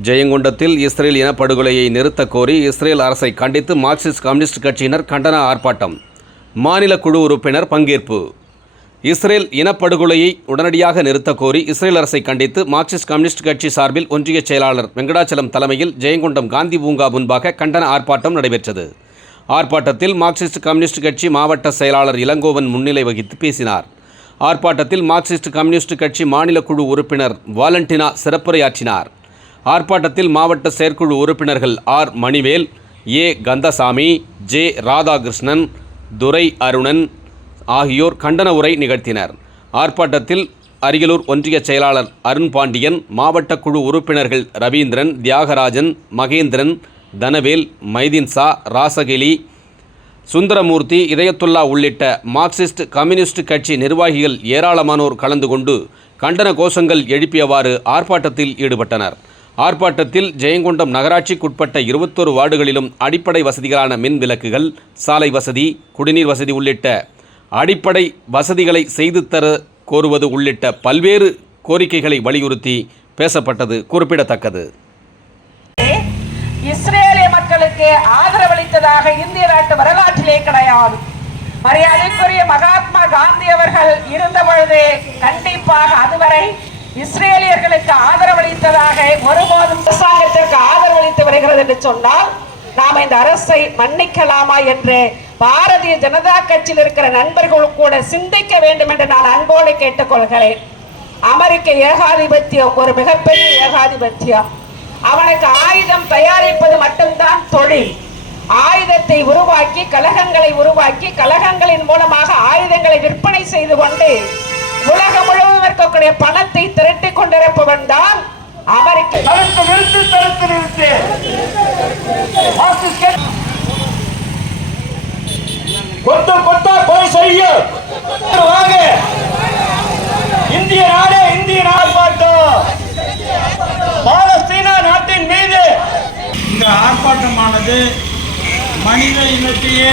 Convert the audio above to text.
ஜெயங்கொண்டத்தில் Israel இனப்படுகொலையை நிறுத்தக் கோரி Israel அரசை கண்டித்து மார்க்சிஸ்ட் கம்யூனிஸ்ட் கட்சியினர் கண்டன ஆர்ப்பாட்டம். மாநில குழு உறுப்பினர் பங்கேற்பு. இஸ்ரேல் இனப்படுகொலையை உடனடியாக நிறுத்தக் கோரி இஸ்ரேல் அரசை கண்டித்து மார்க்சிஸ்ட் கம்யூனிஸ்ட் கட்சி சார்பில் ஒன்றிய செயலாளர் வெங்கடாச்சலம் தலைமையில் ஜெயங்கொண்டம் காந்தி பூங்கா முன்பாக கண்டன ஆர்ப்பாட்டம் நடைபெற்றது. ஆர்ப்பாட்டத்தில் மார்க்சிஸ்ட் கம்யூனிஸ்ட் கட்சி மாவட்ட செயலாளர் இளங்கோவன் முன்னிலை வகித்து பேசினார். ஆர்ப்பாட்டத்தில் மார்க்சிஸ்ட் கம்யூனிஸ்ட் கட்சி மாநில குழு உறுப்பினர் வாலண்டினா சிறப்புரையாற்றினார். ஆர்ப்பாட்டத்தில் மாவட்ட செயற்குழு உறுப்பினர்கள் R. Manivel A. Kandasamy J. Radhakrishnan Durai Arunan ஆகியோர் கண்டன உரை நிகழ்த்தினர். ஆர்ப்பாட்டத்தில் அரியலூர் ஒன்றிய செயலாளர் அருண் பாண்டியன் மாவட்ட குழு உறுப்பினர்கள் ரவீந்திரன் தியாகராஜன் மகேந்திரன் தனவேல் மைதின்சா ராசகிலி சுந்தரமூர்த்தி இதயத்துல்லா உள்ளிட்ட மார்க்சிஸ்ட் கம்யூனிஸ்ட் கட்சி நிர்வாகிகள் ஏராளமானோர் கலந்து கொண்டு கண்டன கோஷங்கள் எழுப்பியவாறு ஆர்ப்பாட்டத்தில் ஈடுபட்டனர். ஆர்ப்பாட்டத்தில் ஜெயங்கொண்டம் நகராட்சிக்குட்பட்ட இருபத்தொரு வார்டுகளிலும் அடிப்படை வசதிகளான மின் விளக்குகள் சாலை வசதி குடிநீர் வசதி உள்ளிட்ட அடிப்படை வசதிகளை செய்து தர கோருவது உள்ளிட்ட பல்வேறு கோரிக்கைகளை வலியுறுத்தி பேசப்பட்டது குறிப்பிடத்தக்கது. இஸ்ரேலிய மக்களுக்கு ஆதரவளித்ததாக இந்திய நாட்டு வரலாற்றிலே கிடையாது. மரியாதைக்குரிய மகாத்மா காந்தி அவர்கள் இருந்த பொழுது கண்டிப்பாக அதுவரை இஸ்ரேலியர்களுக்கு ஆதரவளித்ததாக ஒருபோதும் அரசாங்கத்திற்கு ஆதரவளித்து வருகிறது என்று சொன்னால் நாம் இந்த அரசை மன்னிக்கலாமா என்று பாரதிய ஜனதா கட்சியில் இருக்கிற நண்பர்கள் கூட சிந்திக்க வேண்டும் என்று நான் அன்போடு கேட்டுக்கொள்கிறேன். அமெரிக்க ஏகாதிபத்தியம் ஒரு மிகப்பெரிய ஏகாதிபத்தியம். அவனுக்கு ஆயுதம் தயாரிப்பது மட்டும்தான் தொழில். ஆயுதத்தை உருவாக்கி கலகங்களை உருவாக்கி கலகங்களின் மூலமாக ஆயுதங்களை விற்பனை செய்து கொண்டு உலகம் முழுவதும் இருக்கக்கூடிய பணத்தை திரட்டி கொண்டிருப்பவன் தான் அமெரிக்க தடுத்து நிறுத்து. தடுத்து நிறுத்து கொத்து கொத்தா போய் செய்ய. வாங்க. இந்திய நாடே இந்திய ஆர்ப்பாட்டம். பாலஸ்தீன நாட்டின் மீது. இந்த ஆர்ப்பாட்டமானது மனித இனத்தையே